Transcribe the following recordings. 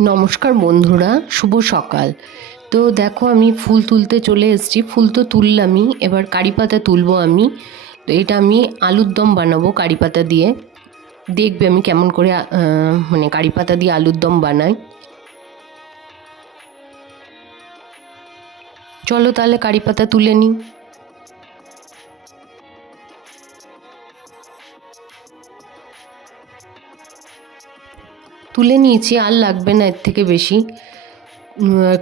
নমস্কার বন্ধুরা, শুভ সকাল। তো দেখো আমি ফুল তুলতে চলে এসেছি, ফুল তো তুললামই, এবার কারি পাতা তুলবো আমি। তো এটা আমি আলুর দম বানাবো কারি পাতা দিয়ে। দেখবে আমি কেমন করে মানে কারি পাতা দিয়ে আলুর দম বানাই। চলো তাহলে কারি পাতা তুলে নিই। তুলে নিয়েছি, আর লাগবে না এর থেকে বেশি।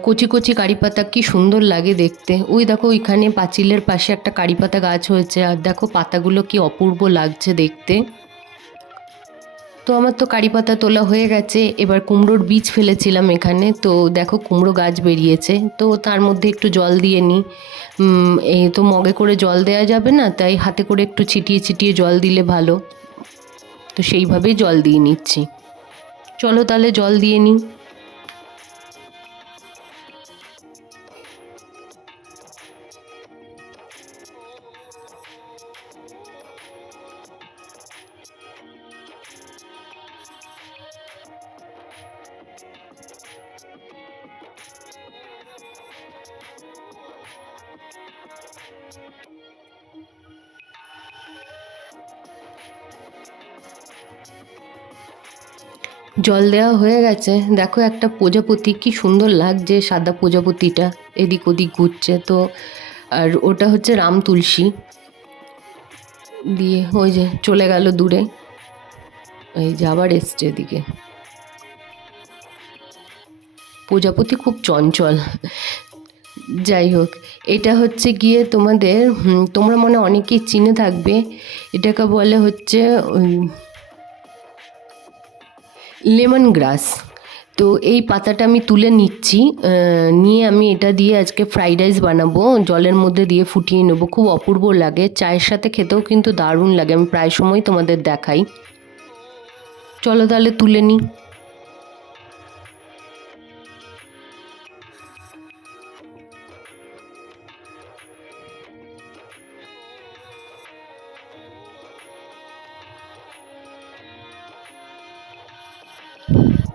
কচি কচি কারি পাতা কি সুন্দর লাগে দেখতে। ওই দেখো ওইখানে পাঁচিলের পাশে একটা কারি পাতা গাছ হয়েছে, আর দেখো পাতাগুলো কি অপূর্ব লাগছে দেখতে। তো আমার তো কারি পাতা তোলা হয়ে গেছে, এবার কুমড়োর বীজ ফেলেছিলাম এখানে। তো দেখো কুমড়ো গাছ বেরিয়েছে, তো তার মধ্যে একটু জল দিয়ে নিই এই তো মগে করে জল দেওয়া যাবে না, তাই হাতে করে একটু ছিটিয়ে ছিটিয়ে জল দিলে ভালো। তো সেইভাবেই জল দিয়ে নিচ্ছি। চলো তাহলে জল দিয়ে নিই। জল দেওয়া হয়ে গেছে। দেখো একটা প্রজাপতি, কি সুন্দর লাগছে সাদা প্রজাপতিটা। এদিক ওদিক ঘুরছে তো। আর ওটা হচ্ছে রাম তুলসী। দিয়ে ওই যে চলে গেল দূরে। এই যে আবার এসছে এদিকে। প্রজাপতি খুব চঞ্চল। যাই হোক, এটা হচ্ছে গিয়ে তোমাদের তোমরা মনে অনেকেই চিনে থাকবে। এটাকে বলে হচ্ছে লেমন গ্রাস তো এই পাতাটা আমি তুলে নিচ্ছি নিয়ে আমি এটা দিয়ে আজকে ফ্রাইড রাইস বানাবো, জলের মধ্যে দিয়ে ফুটিয়ে নেব। খুব অপূর্ব লাগে, চায়ের সাথে খেতেও কিন্তু দারুণ লাগে, আমি প্রায় সময় তোমাদের দেখাই। চলো তাহলে তুলে নিই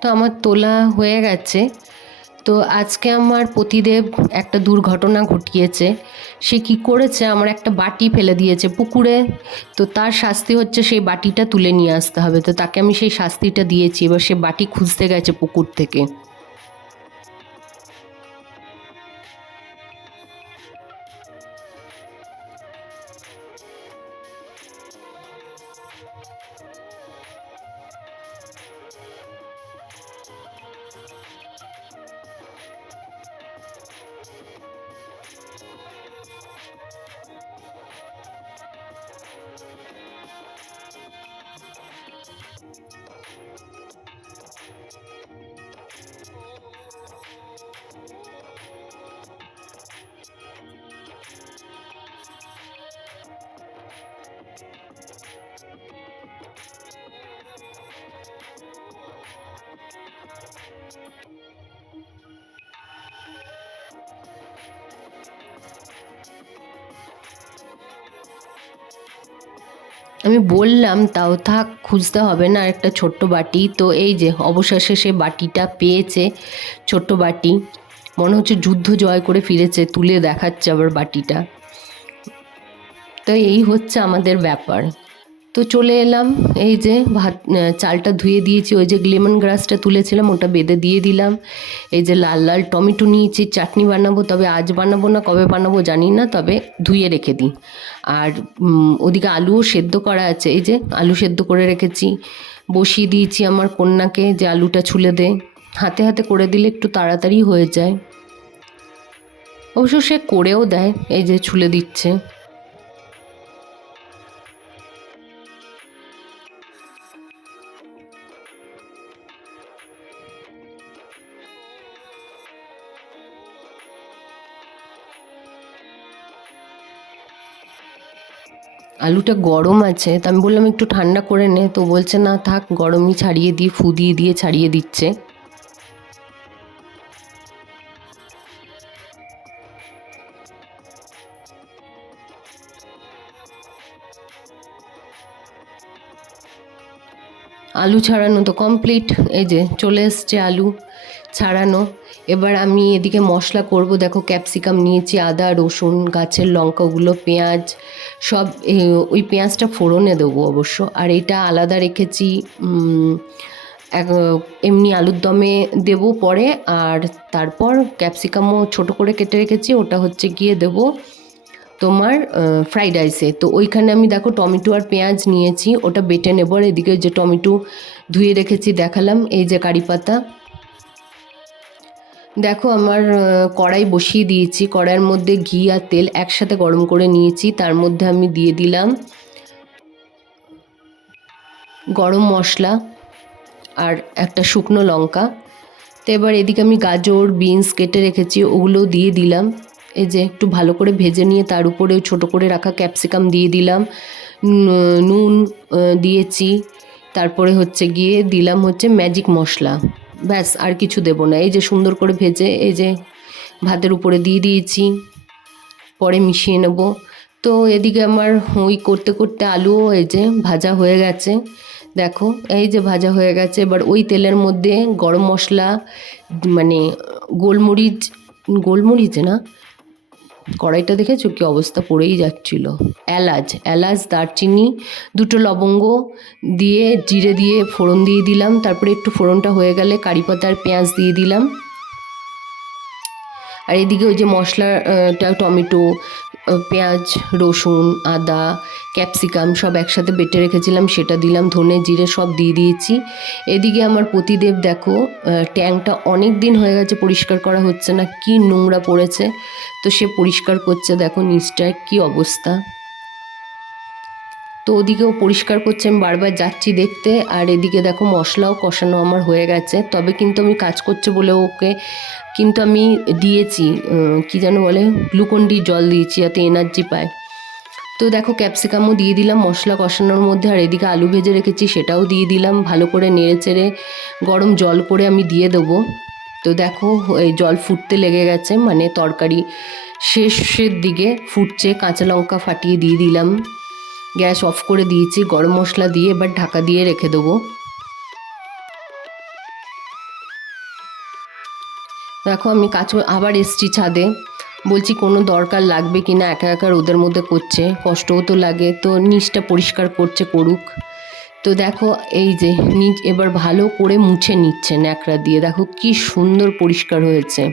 তো আমার তোলা হয়ে গেছে। তো আজকে আমার পতিদেব একটা দুর্ঘটনা ঘটিয়েছে। সে কি করেছে? আমার একটা বাটি ফেলে দিয়েছে পুকুরে। তো তার শাস্তি হচ্ছে সেই বাটিটা তুলে নিয়ে আসতে হবে। তো তাকে আমি সেই শাস্তিটা দিয়েছি। এবার সে বাটি খুঁজতে গেছে পুকুর থেকে। আমি বললাম, তাও থাক, খুঁজতে হবে না একটা ছোট্ট বাটি। তো এই যে, অবশেষে সে বাটিটা পেয়েছে, ছোট্ট বাটি। মনে হচ্ছে যুদ্ধ জয় করে ফিরেছে, তুলে দেখাচ্ছে আবার বাটিটা। তো এই হচ্ছে আমাদের ব্যাপার। তো চলে এলাম। এই যে ভাত চালটা ধুয়ে দিয়েছি, ওই যে লেমন গ্রাসটা তুলেছিলাম, ওটা বেঁধে দিয়ে দিলাম। এই যে লাল লাল টমেটো নিয়েছি, চাটনি বানাবো, তবে আজ বানাবো না, কবে বানাবো জানি না, তবে ধুয়ে রেখে দিই। আর ওদিকে আলুও সেদ্ধ করা আছে, এই যে আলু সেদ্ধ করে রেখেছি। বসিয়ে দিয়েছি আমার কন্যাকে যে আলুটা ছুলে দে। হাতে হাতে করে দিলে একটু তাড়াতাড়ি হয়ে যায়। অবশ্য সে করেও দেয়, এই যে ছুলে দিচ্ছে। আলুটা গরম আছে, তা আমি বললাম একটু ঠান্ডা করে নে। তো বলছে, না থাক, গরমই ছাড়িয়ে দিয়ে, ফু দিয়ে দিয়ে ছাড়িয়ে দিচ্ছে। আলু ছাড়ানো তো কমপ্লিট এই যে চলে এসছে আলু ছাড়ানো। এবার আমি এদিকে মশলা করব। দেখো ক্যাপসিকাম নিয়েছি, আদা, রসুন, গাছের লঙ্কা ওগুলো পেঁয়াজ, সব ওই পেঁয়াজটা ফোড়নে দেবো অবশ্য। আর এটা আলাদা রেখেছি এমনি আলুর দমে দেব পরে। আর তারপর ক্যাপসিকামও ছোট করে কেটে রেখেছি, ওটা হচ্ছে গিয়ে দেবো তোমার ফ্রাইড রাইসে। তো ওইখানে আমি দেখো টমেটো আর পেঁয়াজ নিয়েছি, ওটা বেটে নেব। আর এদিকে যে টমেটো ধুয়ে রেখেছি, দেখালাম, এই যে কারি পাতা। দেখো আমার কড়াই বসিয়ে দিয়েছি। কড়াইয়ের মধ্যে ঘি আর তেল একসাথে গরম করে নিয়েছি। তার মধ্যে আমি দিয়ে দিলাম গরম মশলা আর একটা শুকনো লঙ্কা। তো এবার এদিকে আমি গাজর, বিনস কেটে রেখেছি ওগুলোও দিয়ে দিলাম। এই যে একটু ভালো করে ভেজে নিয়ে তার উপরে ছোট করে রাখা ক্যাপসিকাম দিয়ে দিলাম। নুন- নুন দিয়েছি। তারপরে হচ্ছে গিয়ে দিলাম হচ্ছে ম্যাজিক মশলা। ব্যাস, আর কিছু দেব না। এই যে সুন্দর করে ভেজে, এই যে ভাতের উপরে দিয়ে দিয়েছি, পরে মিশিয়ে নেব। তো এদিকে আমার ওই করতে করতে আলুও এই যে ভাজা হয়ে গেছে। দেখো, এই যে ভাজা হয়ে গেছে। এবার ওই তেলের মধ্যে গরম মশলা মানে গোলমরিচ গোলমরিচ না কড়াইটা দেখেছ কি অবস্থা পড়েই যাচ্ছিল। এলাচ এলাচ, দারচিনি, দুটো লবঙ্গ দিয়ে জিরে দিয়ে ফোড়ন দিয়ে দিলাম। তারপরে একটু ফোড়নটা হয়ে গেলে কারি পাতা আর পেঁয়াজ দিয়ে দিলাম। আর এদিকে ওই যে মশলাটা, টমেটো পেঁয়াজ, রসুন, আদা, ক্যাপসিকাম সব একসাথে বেটে রেখেছিলাম, সেটা দিলাম, ধনে জিরে সব দিয়ে দিয়েছি। এদিকে আমার প্রতিদেব দেখো ট্যাংটা অনেক দিন হয়ে গেছে, পরিষ্কার করা হচ্ছে না, কি নোংরা পড়েছে। তো সে পরিষ্কার করছে, দেখো নিচটায় কি অবস্থা। তো ওদিকেও পরিষ্কার করছে, আমি বারবার যাচ্ছি দেখতে, আর এদিকে দেখো মশলাও কষানো আমার হয়ে গেছে। তবে কিন্তু আমি কাজ করছে বলে ওকে কিন্তু আমি দিয়েছি কি যেন বলে গ্লুকন্ডি জল দিয়েছি, যাতে এনার্জি পায়। তো দেখো ক্যাপসিকামও দিয়ে দিলাম মশলা কষানোর মধ্যে, আর এদিকে আলু ভেজে রেখেছি সেটাও দিয়ে দিলাম, ভালো করে নেড়ে চেড়ে গরম জল করে আমি দিয়ে দেবো। তো দেখো এই জল ফুটতে লেগে গেছে মানে তরকারি শেষের দিকে ফুটছে, কাঁচা লঙ্কা ফাটিয়ে দিয়ে দিলাম। গ্যাস অফ করে দিয়েছি, গরম মশলা দিয়ে, এবার ঢাকা দিয়ে রেখে দেবো। দেখো, আমি কাজ আবার এসছি ছাদে। বলছি, কোনো দরকার লাগবে কি না? একা একা রোদের মধ্যে করছে, কষ্টও তো লাগে। তো নিচটা পরিষ্কার করছে, করুক। তো দেখো, এই যে নিচ এবার ভালো করে মুছে নিচ্ছে ন্যাকড়া দিয়ে। দেখো, কি সুন্দর পরিষ্কার হয়েছে।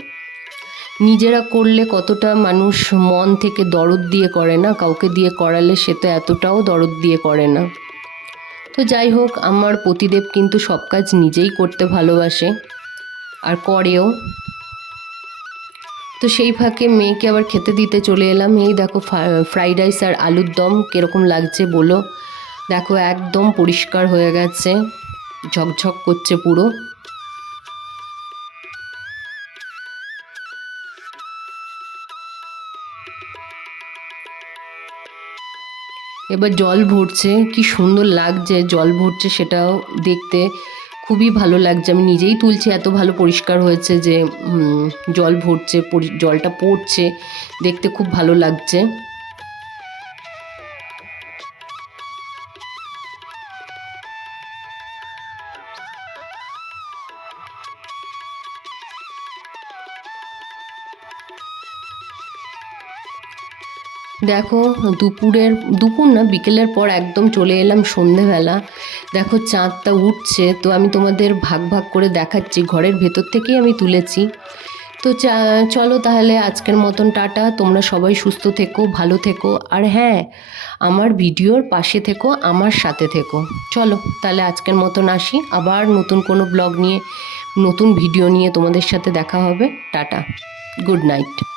নিজেরা করলে কতটা মানুষ মন থেকে দরদ দিয়ে করে না? কাউকে দিয়ে করালে সে তো এতটাও দরদ দিয়ে করে না। তো যাই হোক, আমার পতিদেব কিন্তু সব কাজ নিজেই করতে ভালোবাসে আর করেও। তো সেই ফাঁকে মেয়েকে আবার খেতে দিতে চলে এলাম। এই দেখো ফ্রাইড রাইস আর আলুর দম কীরকম লাগছে বলো? দেখো, একদম পরিষ্কার হয়ে গেছে। ঝকঝক করছে পুরো। এবার জল ভরছে, কি সুন্দর লাগছে জল ভরছে সেটাও দেখতে। খুবই ভালো লাগছে, আমি নিজেই তুলছি, এত ভালো পরিষ্কার হয়েছে যে জল ভরছে জলটা পড়ছে, দেখতে খুব ভালো লাগছে। দেখো, দুপুরের, দুপুর না, বিকেলের পর একদম চলে এলাম সন্ধেবেলা। দেখো, চাঁদটা উঠছে, তো আমি তোমাদের ভাগ ভাগ করে দেখাচ্ছি। ঘরের ভেতর থেকেই আমি তুলেছি। তো চলো তাহলে আজকের মতন টাটা। তোমরা সবাই সুস্থ থেকো, ভালো থেকো। আর হ্যাঁ আমার ভিডিওর পাশে থেকো, আমার সাথে থেকো। চলো, তাহলে আজকের মতন আসি। আবার নতুন কোনো ব্লগ নিয়ে, নতুন ভিডিও নিয়ে তোমাদের সাথে দেখা হবে। Tata, good night.